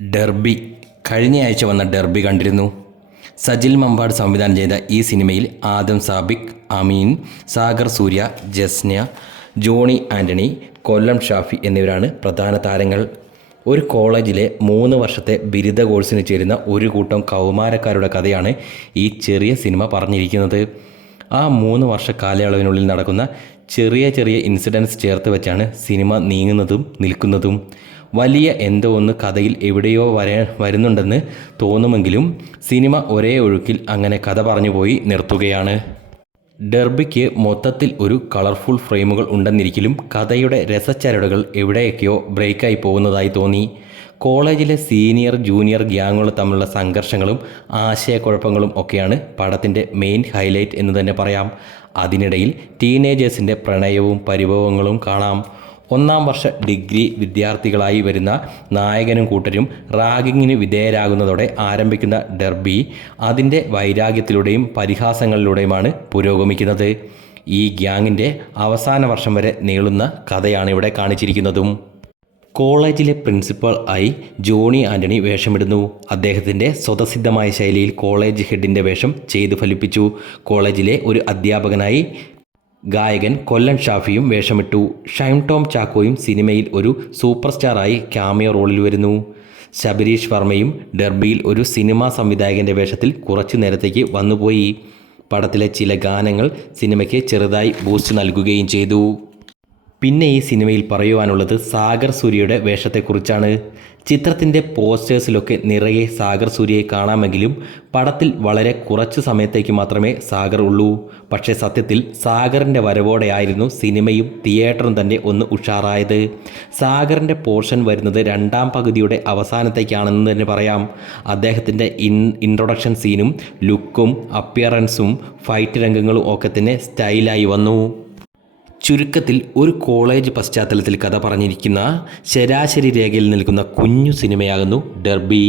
Derby. കഴിഞ്ഞയാഴ്ച വന്ന derby കണ്ടിരുന്നു. സജിൽ മമ്പാട് സംവിധാനം ചെയ്ത ഈ സിനിമയിൽ ആദം സാബിക്, അമീൻ, സാഗർ സൂര്യ, ജസ്ന, ജോണി ആൻ്റണി, കൊല്ലം ഷാഫി എന്നിവരാണ് പ്രധാന താരങ്ങൾ. ഒരു കോളേജിലെ 3 വർഷത്തെ ബിരുദ കോഴ്സിന് ചേരുന്ന ഒരു കൂട്ടം കൗമാരക്കാരുടെ കഥയാണ് ഈ ചെറിയ സിനിമ പറഞ്ഞിരിക്കുന്നത്. ആ 3 വർഷ കാലയളവിനുള്ളിൽ നടക്കുന്ന ചെറിയ ചെറിയ ഇൻസിഡൻസ് ചേർത്ത് വെച്ചാണ് സിനിമ നീങ്ങുന്നതും നിൽക്കുന്നതും. വലിയ എന്തോ ഒന്ന് കഥയിൽ എവിടെയോ വരുന്നുണ്ടെന്ന് തോന്നുമെങ്കിലും സിനിമ ഒരേ ഒഴുക്കിൽ അങ്ങനെ കഥ പറഞ്ഞു പോയി നിർത്തുകയാണ്. ഡെർബിക്ക് മൊത്തത്തിൽ ഒരു കളർഫുൾ ഫ്രെയിമുകൾ ഉണ്ടെന്നിരിക്കലും കഥയുടെ രസച്ചരടുകൾ എവിടെയൊക്കെയോ ബ്രേക്കായി പോകുന്നതായി തോന്നി. കോളേജിലെ സീനിയർ ജൂനിയർ ഗ്യാങ്ങുകൾ തമ്മിലുള്ള സംഘർഷങ്ങളും ആശയക്കുഴപ്പങ്ങളും ഒക്കെയാണ് പടത്തിൻ്റെ മെയിൻ ഹൈലൈറ്റ് എന്ന് തന്നെ പറയാം. അതിനിടയിൽ ടീനേജേഴ്സിൻ്റെ പ്രണയവും പരിഭവങ്ങളും കാണാം. 1-ാം വർഷ ഡിഗ്രി വിദ്യാർത്ഥികളായി വരുന്ന നായകനും കൂട്ടരും റാഗിങ്ങിന് വിധേയരാകുന്നതോടെ ആരംഭിക്കുന്ന ഡെർബി അതിൻ്റെ വൈരാഗ്യത്തിലൂടെയും പരിഹാസങ്ങളിലൂടെയുമാണ് പുരോഗമിക്കുന്നത്. ഈ ഗ്യാങ്ങിൻ്റെ അവസാന വർഷം വരെ നീളുന്ന കഥയാണ് ഇവിടെ കാണിച്ചിരിക്കുന്നതും. കോളേജിലെ പ്രിൻസിപ്പൽ ആയി ജോണി ആൻ്റണി വേഷമിടുന്നു. അദ്ദേഹത്തിൻ്റെ സ്വതസിദ്ധമായ ശൈലിയിൽ കോളേജ് ഹെഡിൻ്റെ വേഷം ചെയ്തു ഫലിപ്പിച്ചു. കോളേജിലെ ഒരു അധ്യാപകനായി ഗായകൻ കൊല്ലം ഷാഫിയും വേഷമിട്ടു. ഷൈൻ ടോം ചാക്കോയും സിനിമയിൽ ഒരു സൂപ്പർ സ്റ്റാറായി ക്യാമിയോ റോളിൽ വരുന്നു. ശബരീഷ് വർമ്മയും ഡെർബിയിൽ ഒരു സിനിമാ സംവിധായകൻ്റെ വേഷത്തിൽ കുറച്ചു നേരത്തേക്ക് വന്നുപോയി. പടത്തിലെ ചില ഗാനങ്ങൾ സിനിമയ്ക്ക് ചെറുതായി ബൂസ്റ്റ് നൽകുകയും ചെയ്തു. പിന്നെ ഈ സിനിമയിൽ പറയുവാനുള്ളത് സാഗർ സൂര്യയുടെ വേഷത്തെക്കുറിച്ചാണ്. ചിത്രത്തിൻ്റെ പോസ്റ്റേഴ്സിലൊക്കെ നിറയെ സാഗർ സൂര്യയെ കാണാമെങ്കിലും പടത്തിൽ വളരെ കുറച്ച് സമയത്തേക്ക് മാത്രമേ സാഗർ ഉള്ളൂ. പക്ഷേ സത്യത്തിൽ സാഗറിൻ്റെ വരവോടെയായിരുന്നു സിനിമയും തിയേറ്ററും തന്നെ ഒന്ന് ഉഷാറായത്. സാഗറിൻ്റെ പോർഷൻ വരുന്നത് 2-ാം പകുതിയുടെ അവസാനത്തേക്കാണെന്ന് തന്നെ പറയാം. അദ്ദേഹത്തിൻ്റെ ഇൻട്രൊഡക്ഷൻ സീനും ലുക്കും അപ്പിയറൻസും ഫൈറ്റ് രംഗങ്ങളും ഒക്കെ തന്നെ സ്റ്റൈലായി വന്നു. ചുരുക്കത്തിൽ ഒരു കോളേജ് പശ്ചാത്തലത്തിൽ കഥ പറഞ്ഞിരിക്കുന്ന ശരാശരി രേഖയിൽ നിൽക്കുന്ന കുഞ്ഞു സിനിമയാകുന്നു ഡെർബി.